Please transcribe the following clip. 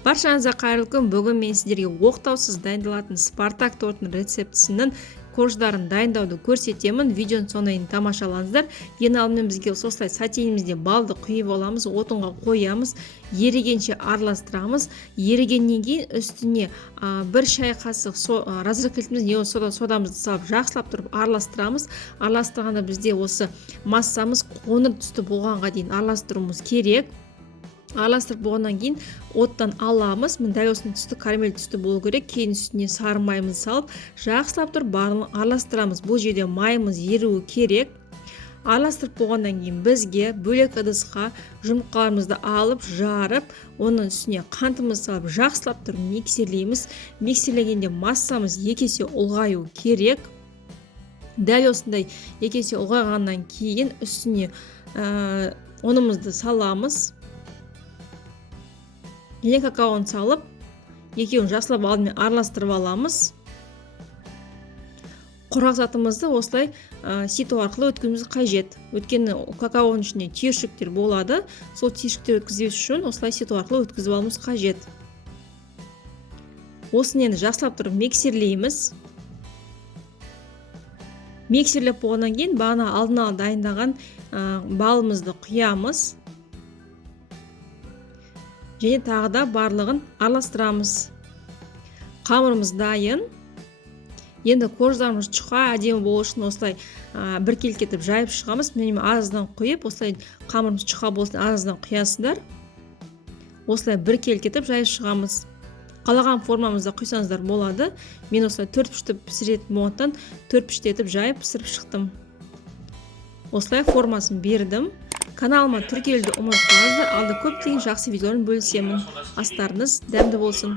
Баршаңызға қайырлы күн. Бүгін мен сіздерге оқтаусыз дайындалатын Спартак тортының рецептісінің корждарын дайындауды көрсетемін. Видеоның соңына дейін тамашалаңыздар. Ең алдымен бізге осылай сотейімізде балды құйып аламыз, отынға қоямыз, ерігенше араластырамыз. Ерігеннен кейін үстіне бір шай қасық разрыхлителіміз не содамызды салып жақсылап тұрып араластырамыз. Араластырғанда бізде осы массамыз қоңыр түсті болғанға дейін араластыруымыз керек. Араластырып болғаннан кейін оттан аламыз. Дәл осындай түсті карамель түсті болу керек. Кейін үстіне сары майымызды салып жақсылап тұрып барлығын араластырамыз. Бұл жерде майымыз еруі керек. Араластырып болғаннан кейін бізге бөлек ыдысқа жұмыртқаларымызды алып жарып, оның үстіне қантымызды салып жақсылап тұрып миксерлейміз. Миксерлегенде массамыз екі есе ұлғаю керек. Дәл осындай екі есе ұлғайғаннан кейін үстіне ұнымызды саламыз. Және какаоны салып, екеуін жақсылап алдымен араластырып аламыз. Құрақ затымызды осылай сито арқылы өткізуіміз қажет. Өйткені какаоның ішінде түйіршіктер болады. Сол түйіршіктер өткізбес үшін осылай сито арқылы өткізіп алуымыз қажет. Осыны енді жақсылап тұрып миксерлейміз. Миксерлеп болғаннан кейін бағана алдын ала дайындаған балымызды құямыз. Және тағы да барлығын араластырамыз. Қамырымыз дайын. Енді корждарымыз жұқа әдемі болу үшін осылай біркелкетіп жайып шығамыз. Мен аздан құйып, осылай қамырымыз жұқа болсын аздан құясыздар. Осылай біркелкетіп жайып шығамыз. Қалаған формамызда құйсаңыздар болады. Мен осылай 4 піштіп пісіретін болғандықтан 4 піштетіп жайып пісіріп шықтым. Осылай формасын бердім. Каналыма тіркелуді ұмытпаңыздар. Алда көптеген жақсы видеоларын бөлісемін. Астарыңыз дәмді болсын.